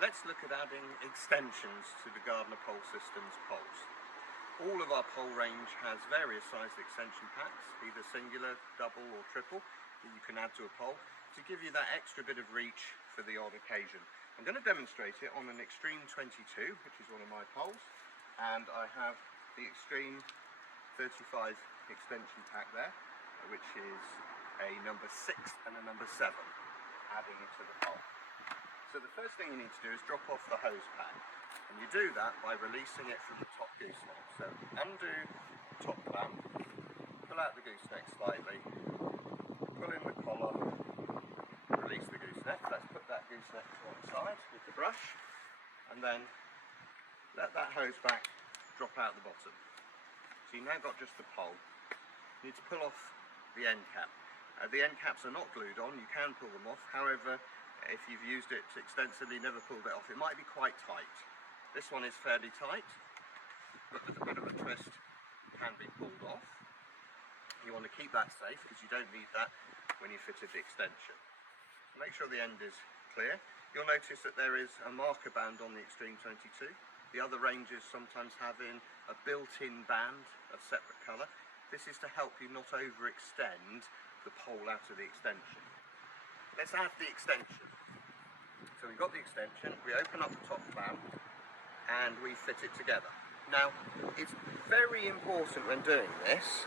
Let's look at adding extensions to the Gardiner Pole System's poles. All of our pole range has various sized extension packs, either singular, double or triple, that you can add to a pole to give you that extra bit of reach for the odd occasion. I'm going to demonstrate it on an Extreme 22, which is one of my poles, and I have the Extreme 35 extension pack there, which is a number 6 and a number 7, adding it to the pole. So the first thing you need to do is drop off the hose pack, and you do that by releasing it from the top gooseneck. So undo the top clamp, pull out the gooseneck slightly, pull in the collar, release the gooseneck. Let's put that gooseneck to one side with the brush, and then let that hose back drop out the bottom. So you've now got just the pole. You need to pull off the end cap. The end caps are not glued on, you can pull them off. However, if you've used it extensively, never pulled it off, it might be quite tight. This one is fairly tight, but with a bit of a twist can be pulled off. You want to keep that safe because you don't need that when you fitted the extension. Make sure the end is clear. You'll notice that there is a marker band on the Extreme 22. The other ranges sometimes have in a built-in band of separate colour. This is to help you not overextend the pole out of the extension. Let's add the extension. So we've got the extension, we open up the top clamp and we fit it together. Now, it's very important when doing this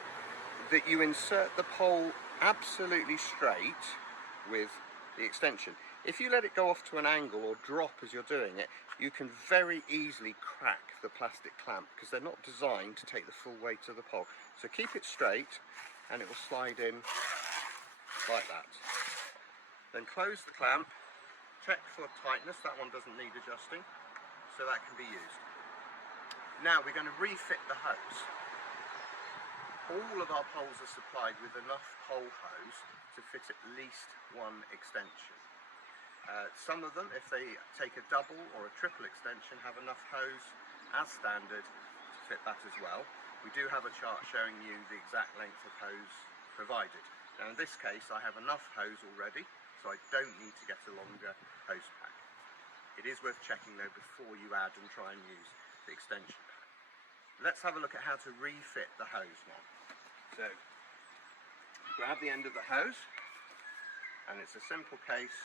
that you insert the pole absolutely straight with the extension. If you let it go off to an angle or drop as you're doing it, you can very easily crack the plastic clamp because they're not designed to take the full weight of the pole. So keep it straight and it will slide in like that. Then close the clamp, check for tightness, that one doesn't need adjusting, so that can be used. Now we're going to refit the hose. All of our poles are supplied with enough pole hose to fit at least one extension. Some of them, if they take a double or a triple extension, have enough hose as standard to fit that as well. We do have a chart showing you the exact length of hose provided. Now in this case I have enough hose already, so I don't need to get a longer hose pack. It is worth checking though before you add and try and use the extension pack. Let's have a look at how to refit the hose now. So grab the end of the hose, and it's a simple case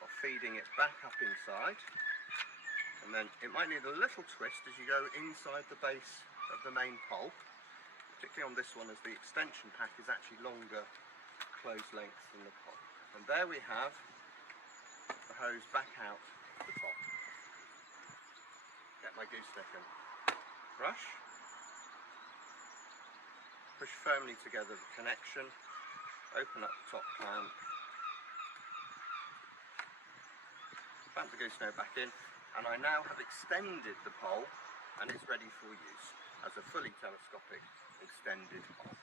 of feeding it back up inside, and then it might need a little twist as you go inside the base of the main pole, particularly on this one as the extension pack is actually longer closed length than the pole. And there we have the hose back out the top. Get my gooseneck and brush, push firmly together the connection, open up the top clamp, clamp the gooseneck back in, and I now have extended the pole and it's ready for use as a fully telescopic extended pole.